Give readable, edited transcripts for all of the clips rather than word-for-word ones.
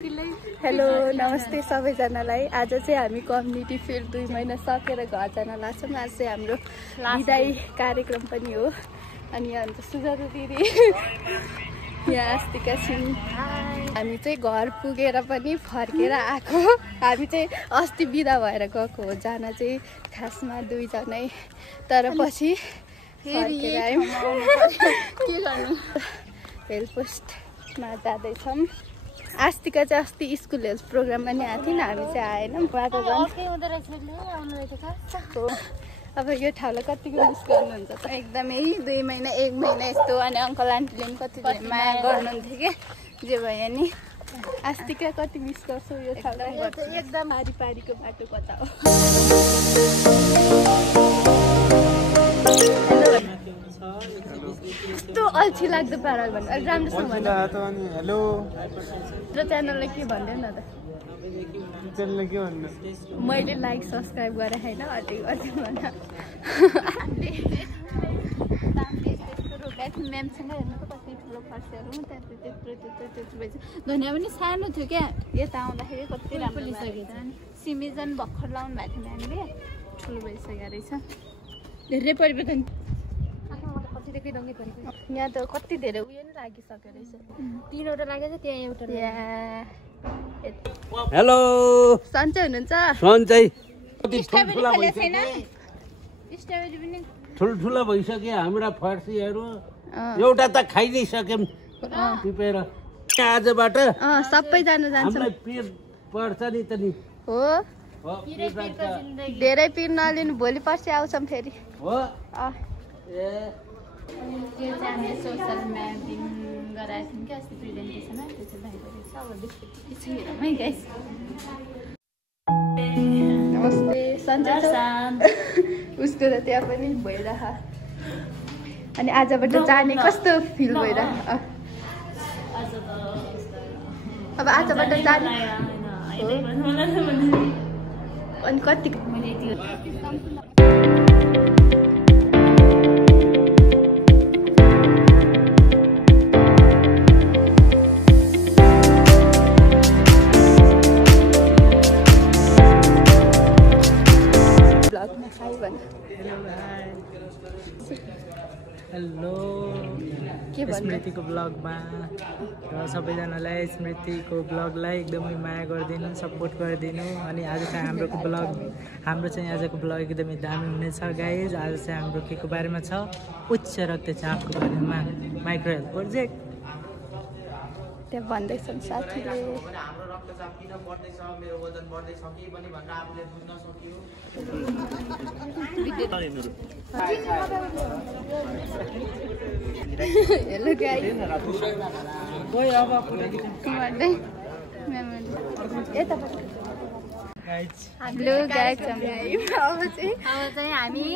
Hello नमस्ते सबैजनालाई। आज चाहिँ हामी कम्युनिटी फिल्ड 2 महिना सकेर घर जान लाग्छौँ। आज चाहिँ हाम्रो विदाई कार्यक्रम पनि हो। अनि यहाँ हुन्छ सुजाता दिदी, यहाँ आस्तिका छिन्। हामी चाहिँ घर पुगेर पनि फर्केर आएको। हामी चाहिँ अस्ति बिदा भएर गएको हो, जान चाहिँ खासमा 2 जनै, तर पछि फर्केर आयौँ। के गर्नु, हेल्पपोस्टमा जाँदैछौँ। आस्तिका चाहिँ अस्ति स्कुल हेल्थ प्रोग्राममा नि आएको थिएन, हामी चाहिँ आएनौँ। बाटो अब यो ठाउँलाई कतिको मिस गर्नुहुन्छ त? एकदमै 2 महिना 1 महिना यस्तो। अनि अङ्कल आन्टीले पनि कति माया गर्नुहुन्थ्यो कि, जे भयो नि। आस्तिका कति मिस गर्छौ यो ठाउँलाई? एकदम पारीको बाटो कता हो? यस्तो अल्छी लाग्दो पाराले भन्नु, अलिक राम्रोसँग भन्नु। हेलो र च्यानललाई के भन्दै न त? च्यानललाई के भन्नु? मैले लाइक सब्सक्राइब गरेँ होइन, अझै भन्न। म्यामसँग हेर्नु त कति ठुलो खर्चहरू, त्यत्रो धनियाँ पनि सानो थियो क्या। यता आउँदाखेरि कति राम्रो लिइसकेको छ। सिमिजन भर्खर लाउनु भएको थियो म्यामले, ठुलो भइसकेको रहेछ। धेरै परिवर्तन यहाँ त कति धेरै उयो नै लागिसक्यो रहेछ। 3वटा लागेछ, त्यहाँ एउटा। हेलो सन्चै हुनुहुन्छ? सन्चै ठुल्ठुला भइसक्यो हाम्रा फर्सीहरू। एउटा त खाइदिइ सक्यौँ टिपेर। आजबाट सबैजना जान्छ। हामीलाई पिर पर्छ नि त नि। हो, धेरै पिर नलिनु, भोलि पर्सि आउँछौँ फेरि। हो त्यो चाहिँ हामीले सोसल म्यापिङ गराएको थियौँ कि अस्ति प्रेजेन्टेसनमा, त्यो चाहिँ भइरहेको छ। अब के छ हेरौँ है गाइस। नमस्ते, सन्चै छ? उसको त त्यहाँ पनि भइरह। अनि आजबाट जाने कस्तो फिल भइरह? अब आजबाट जाने अनि कति हेलो स्मृतिको ब्लगमा र सबैजनालाई स्मृतिको ब्लगलाई एकदमै माया गरिदिनु, सपोर्ट गरिदिनु। अनि आज चाहिँ हाम्रो चाहिँ आजको ब्लग एकदमै दामी हुनेछ गाइज। आज चाहिँ हाम्रो के को बारेमा छ? उच्च रक्तचापको बारेमा, माइक्रो हेल्थ प्रोजेक्ट त्यहाँ भन्दैछन् साथीले। हेलो गाइस, हेलो गाइस, अब चाहिँ हामी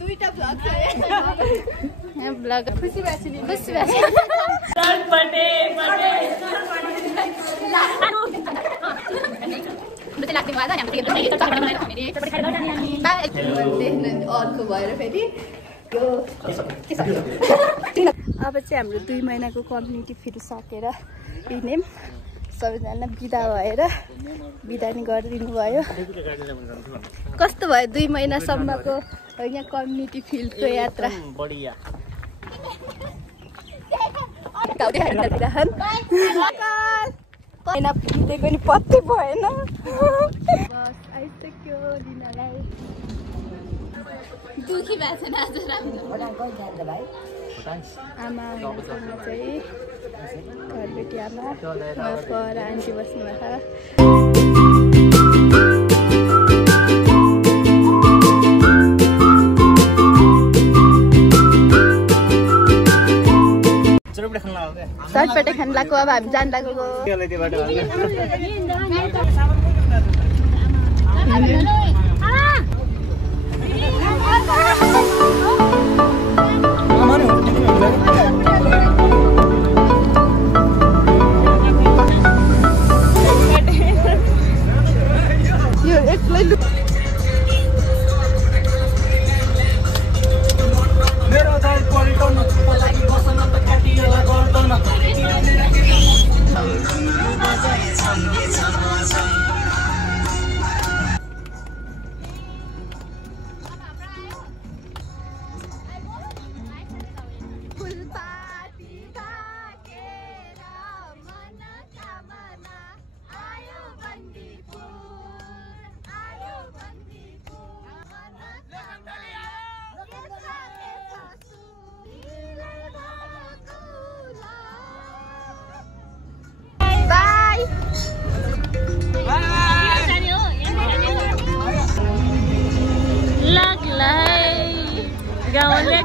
दुईटा ब्लग छ यहाँ। ब्लग खुसी भएको छु नि, खुसी भएको अर्को भएर फेरि अब चाहिँ हाम्रो 2 महिनाको कम्युनिटी फिल्ड सकेर हिँड्यौँ। सबैजना बिदा भएर बिदा नि गरिदिनु भयो। कस्तो भयो 2 महिनासम्मको यहाँ कम्युनिटी फिल्डको यात्रा? महिना बितेको नि पत्तै भएन। बस आइसक्यो लिनलाई। दुखी भएको छैन आज राम्रो। आमा हुनुहुन्छ चाहिँ घरबेटी आमा, पर आन्टी बस्नु भएको छ। चटपटे खान लाग्यो। अब हामी जान लागेको। यो एक्लै मेरो दाइ परिटन लागि बस्न त काटिएला गर्दैन। गाउँले